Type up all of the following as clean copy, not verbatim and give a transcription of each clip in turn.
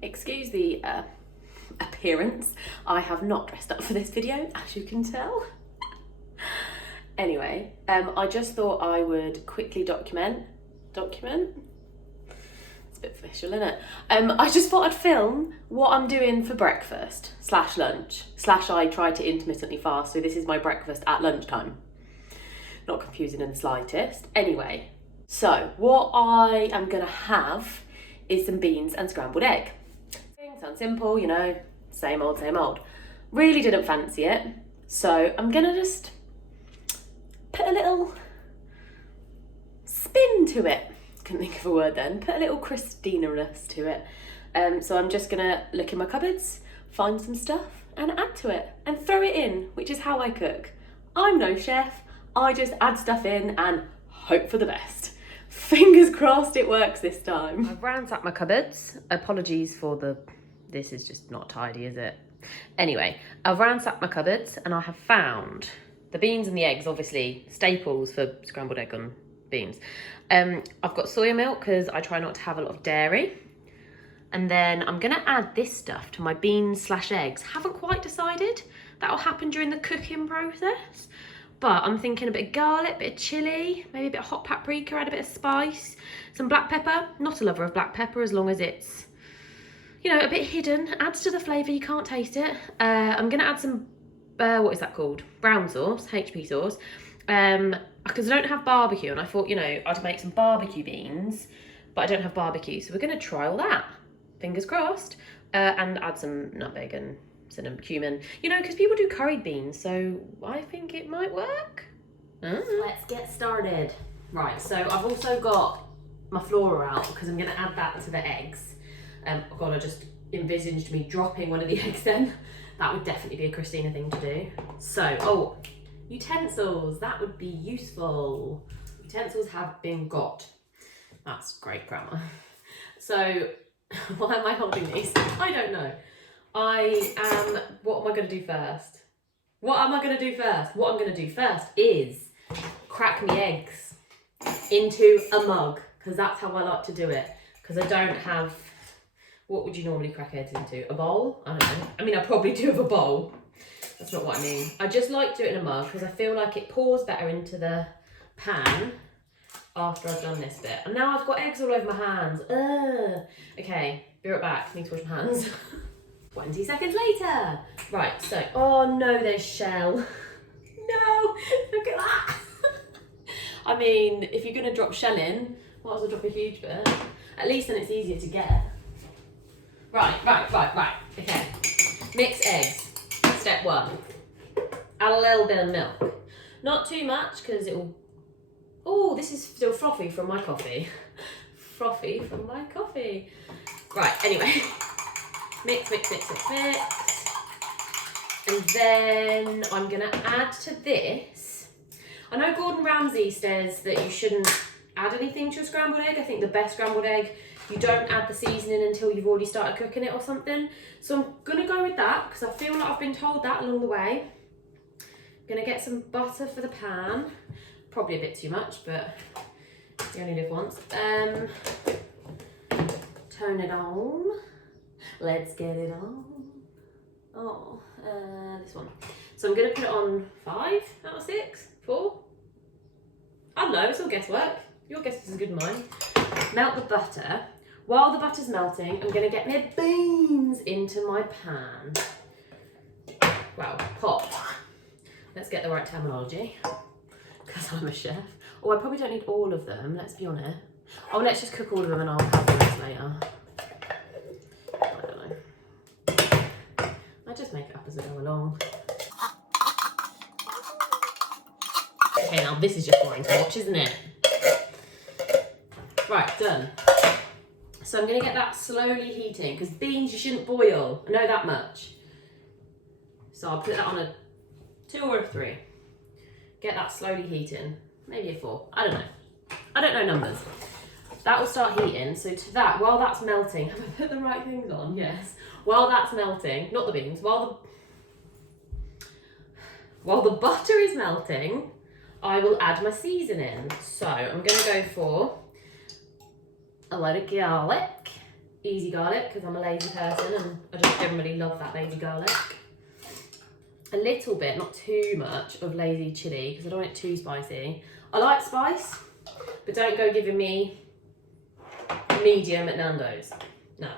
Excuse the appearance. I have not dressed up for this video, as you can tell. Anyway, I just thought I would quickly document? It's a bit official, isn't it? I just thought I'd film what I'm doing for breakfast / lunch / I try to intermittently fast, so this is my breakfast at lunchtime. Not confusing in the slightest. Anyway, so what I am gonna have is some beans and scrambled egg. Sounds simple, you know, same old, same old. Really didn't fancy it, so I'm gonna just put a little spin to it. Couldn't think of a word then. Put a little Kristina-ness to it. So I'm just gonna look in my cupboards, find some stuff and add to it and throw it in, which is how I cook. I'm no chef, I just add stuff in and hope for the best. Fingers crossed it works this time. I've ransacked my cupboards. Apologies for this is just not tidy, is it? Anyway, I've ransacked my cupboards and I have found the beans and the eggs, obviously staples for scrambled egg and beans. I've got soya milk because I try not to have a lot of dairy. And then I'm gonna add this stuff to my beans / eggs. Haven't quite decided. That'll happen during the cooking process. But I'm thinking a bit of garlic, a bit of chilli, maybe a bit of hot paprika, add a bit of spice, some black pepper. Not a lover of black pepper as long as it's, you know, a bit hidden. Adds to the flavour, you can't taste it. I'm gonna add some, what is that called? Brown sauce, HP sauce. Because I don't have barbecue and I thought, you know, I'd make some barbecue beans, but I don't have barbecue. So we're gonna try all that, fingers crossed, and add some nutmeg and cinnamon, cumin, you know, because people do curried beans, so I think it might work. Let's get started. Right, so I've also got my flour out because I'm going to add that to the eggs. Oh God, I just envisaged me dropping one of the eggs then. That would definitely be a Kristina thing to do. So, utensils, that would be useful. Utensils have been got. That's great grammar. So, why am I holding these? I don't know. What am I going to do first? What I'm going to do first is crack my eggs into a mug, because that's how I like to do it. Because I don't have, what would you normally crack eggs into? A bowl? I don't know. I mean, I probably do have a bowl. That's not what I mean. I just like to do it in a mug because I feel like it pours better into the pan after I've done this bit. And now I've got eggs all over my hands. Okay, be right back. Need to wash my hands. 20 seconds later. Right, so, oh no, there's shell. No, look at that. I mean, if you're gonna drop shell in, might as well drop a huge bit. At least then it's easier to get. Right. Okay, mix eggs. Step 1. Add a little bit of milk. Not too much, because it'll, oh, this is still frothy from my coffee. Frothy from my coffee. Right, anyway. Mix. And then I'm gonna add to this. I know Gordon Ramsay says that you shouldn't add anything to a scrambled egg. I think the best scrambled egg, you don't add the seasoning until you've already started cooking it or something. So I'm gonna go with that because I feel like I've been told that along the way. Gonna get some butter for the pan. Probably a bit too much, but you only live once. Turn it on. Let's get it on. Oh, this one. So I'm gonna put it on 5 out of 6, 4. I don't know, it's all guesswork. Your guess is as good as mine. Melt the butter. While the butter's melting, I'm gonna get my beans into my pan. Well, pot. Let's get the right terminology, because I'm a chef. Oh, I probably don't need all of them, let's be honest. Oh, let's just cook all of them and I'll have the rest later. Just make it up as I go along. Okay, now this is just boring to watch, isn't it? Right, done. So I'm going to get that slowly heating, because beans you shouldn't boil. I know that much. So I'll put that on a 2 or a 3. Get that slowly heating. Maybe a 4. I don't know. I don't know numbers. That will start heating. So to that, while that's melting, have I put the right things on? Yes. While that's melting, not the beans, while the butter is melting, I will add my seasoning. So I'm going to go for a load of garlic, easy garlic because I'm a lazy person and I just generally love that lazy garlic. A little bit, not too much, of lazy chilli because I don't want it too spicy. I like spice, but don't go giving me medium at Nando's. No.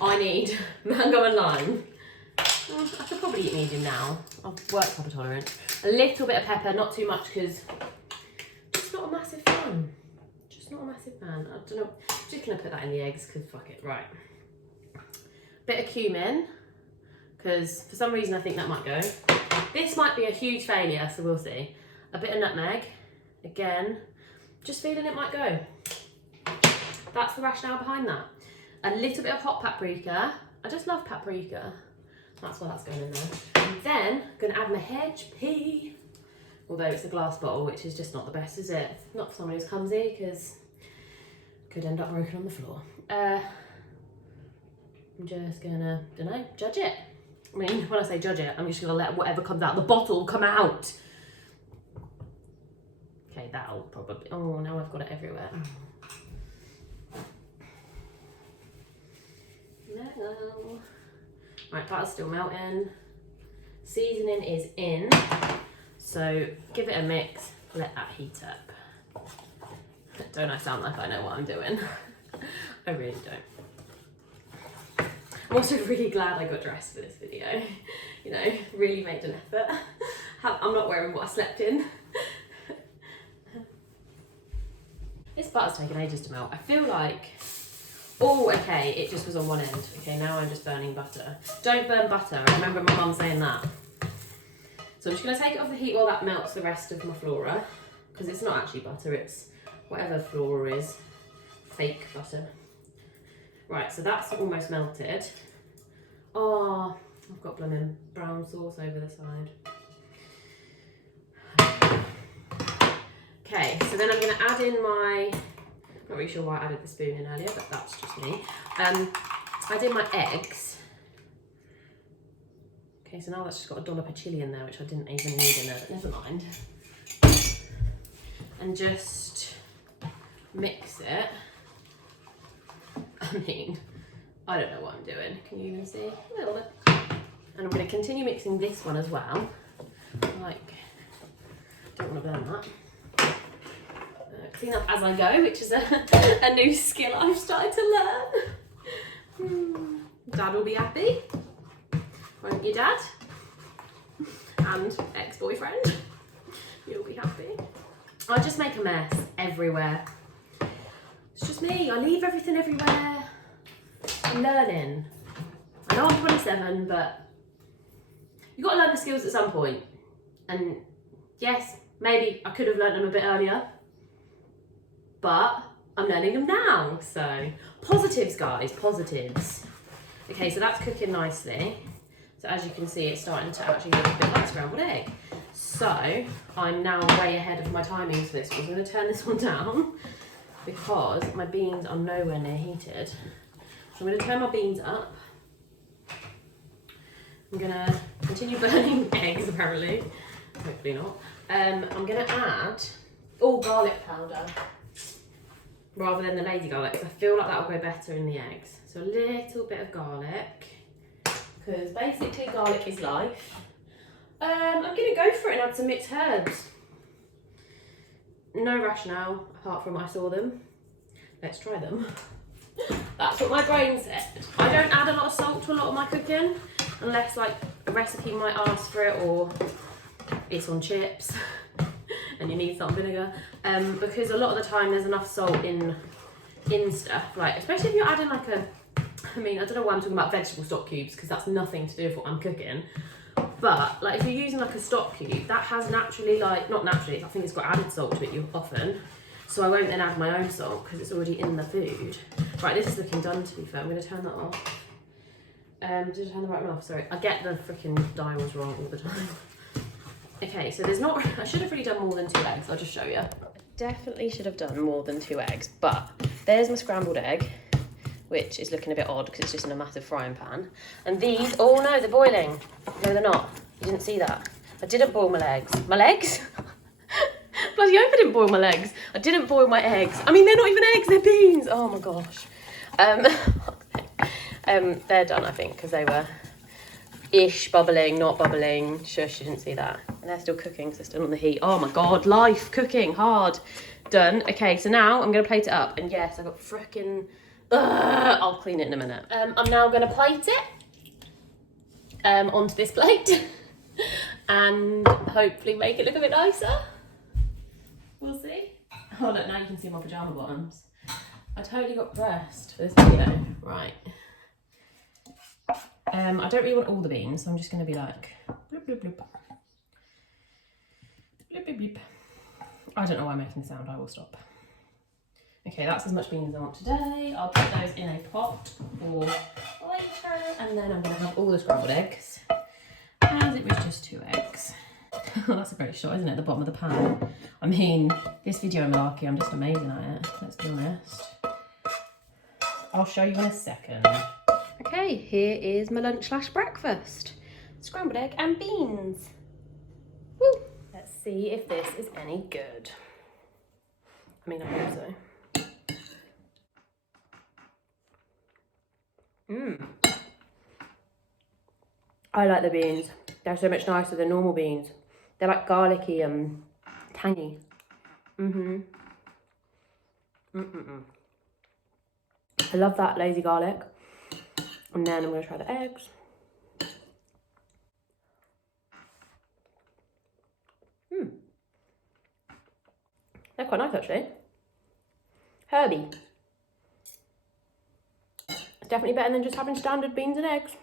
I need mango and lime. I could probably eat medium now. I've worked up a tolerance. A little bit of pepper, not too much because just not a massive fan. Just not a massive fan. I don't know. I'm just going to put that in the eggs because fuck it. Right. Bit of cumin because for some reason I think that might go. This might be a huge failure, so we'll see. A bit of nutmeg. Again, just feeling it might go. That's the rationale behind that. A little bit of hot paprika. I just love paprika. That's why that's going in there. And then I'm going to add my HP. Although it's a glass bottle, which is just not the best, is it? Not for someone who's clumsy, because could end up broken on the floor. I'm just going to, don't know, judge it. I mean, when I say judge it, I'm just going to let whatever comes out of the bottle come out. Okay, that'll probably, oh, now I've got it everywhere. No. Right, butter's still melting. Seasoning is in. So give it a mix, let that heat up. Don't I sound like I know what I'm doing? I really don't. I'm also really glad I got dressed for this video. You know, really made an effort. I'm not wearing what I slept in. This butter's taken ages to melt. I feel like, oh, okay, it just was on one end. Okay, now I'm just burning butter. Don't burn butter. I remember my mum saying that. So I'm just going to take it off the heat while that melts the rest of my flora, because it's not actually butter, it's whatever flora is, fake butter. Right, so that's almost melted. Oh, I've got blooming brown sauce over the side. Okay, so then I'm going to add in my, not really sure why I added the spoon in earlier, but that's just me. Add in my eggs. Okay, so now that's just got a dollop of chilli in there, which I didn't even need in there, but never mind. And just mix it. I mean, I don't know what I'm doing. Can you even see? A little bit. And I'm going to continue mixing this one as well. Like, don't want to burn that. Clean up as I go, which is a new skill I've started to learn. Dad will be happy. Won't you, Dad? And ex-boyfriend, you'll be happy. I just make a mess everywhere. It's just me. I leave everything everywhere. I'm learning. I know I'm 27, but you've got to learn the skills at some point. And yes, maybe I could have learned them a bit earlier, but I'm learning them now. So positives, guys, positives. Okay, so that's cooking nicely. So as you can see, it's starting to actually look a bit like scrambled egg. So I'm now way ahead of my timings for this one. I'm going to turn this one down because my beans are nowhere near heated. So I'm going to turn my beans up. I'm going to continue burning eggs, apparently. Hopefully not. I'm going to add all garlic powder rather than the lazy garlic, because I feel like that will go better in the eggs. So a little bit of garlic, because basically garlic is life. I'm going to go for it and add some mixed herbs. No rationale apart from I saw them. Let's try them. That's what my brain said. I don't add a lot of salt to a lot of my cooking unless like a recipe might ask for it or it's on chips and you need some vinegar. Because a lot of the time there's enough salt in stuff, like especially if you're adding like I mean, I don't know why I'm talking about vegetable stock cubes because that's nothing to do with what I'm cooking. But like if you're using like a stock cube, that has naturally, like not naturally, I think it's got added salt to it often. So I won't then add my own salt because it's already in the food. Right, this is looking done to be fair. I'm going to turn that off. Did I turn the right one off? Sorry, I get the freaking dials wrong all the time. Okay, so there's not, I should have really done more than 2 eggs. I'll just show you. Definitely should have done more than 2 eggs, but there's my scrambled egg, which is looking a bit odd because it's just in a massive frying pan. And these, oh no, they're boiling. No, they're not. You didn't see that. I didn't boil my legs. My legs? Bloody hope I didn't boil my legs. I didn't boil my eggs. I mean, they're not even eggs, they're beans. Oh my gosh. They're done, I think, because they were ish bubbling, not bubbling. Shush, you didn't see that. And they're still cooking because they're still on the heat. Oh my God, life, cooking, hard. Done. Okay, so now I'm going to plate it up. And yes, I got frickin'... I'll clean it in a minute. I'm now going to plate it onto this plate and hopefully make it look a bit nicer. We'll see. Oh look, now you can see my pyjama bottoms. I totally got dressed for this video. Right. I don't really want all the beans, so I'm just going to be like... Bloop, bloop, bloop. Bloop, bloop, bloop. I don't know why I'm making the sound, I will stop. Okay, that's as much beans as I want today. I'll put those in a pot for later, and then I'm going to have all the scrambled eggs. And it was just 2 eggs. That's a great shot, isn't it? At the bottom of the pan. I mean, this video malarkey, I'm just amazing at it, let's be honest. I'll show you in a second. Okay, here is my lunch / breakfast. Scrambled egg and beans. Woo! Let's see if this is any good. I mean, I hope so. I like the beans. They're so much nicer than normal beans. They're like garlicky and tangy. I love that lazy garlic. And then I'm going to try the eggs. They're quite nice actually. Herby. It's definitely better than just having standard beans and eggs.